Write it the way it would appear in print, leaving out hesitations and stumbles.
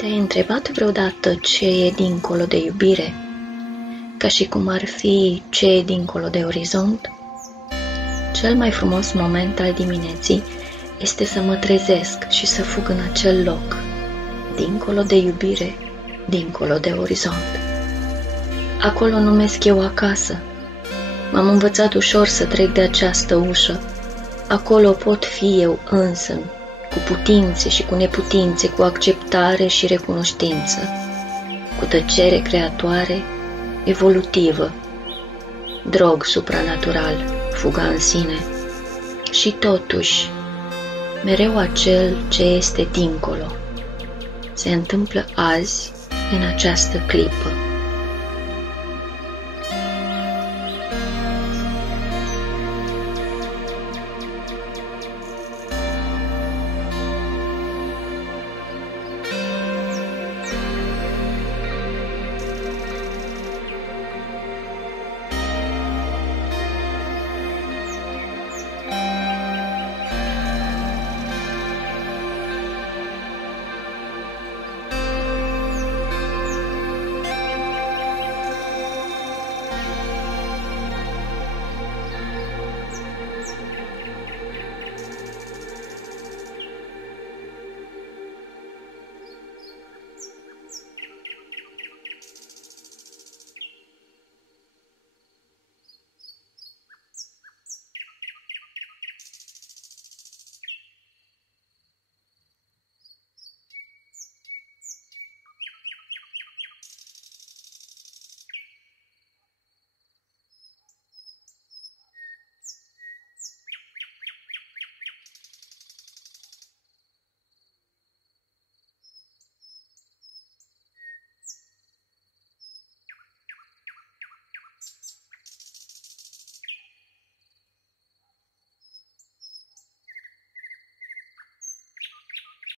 Te-ai întrebat vreodată ce e dincolo de iubire? Ca și cum ar fi ce e dincolo de orizont? Cel mai frumos moment al dimineții este să mă trezesc și să fug în acel loc, dincolo de iubire, dincolo de orizont. Acolo numesc eu acasă. M-am învățat ușor să trec de această ușă. Acolo pot fi eu însămi, cu putințe și cu neputințe, cu acceptare și recunoștință, cu tăcere creatoare, evolutivă, drog supranatural, fuga în sine și totuși, mereu acel ce este dincolo, se întâmplă azi, în această clipă.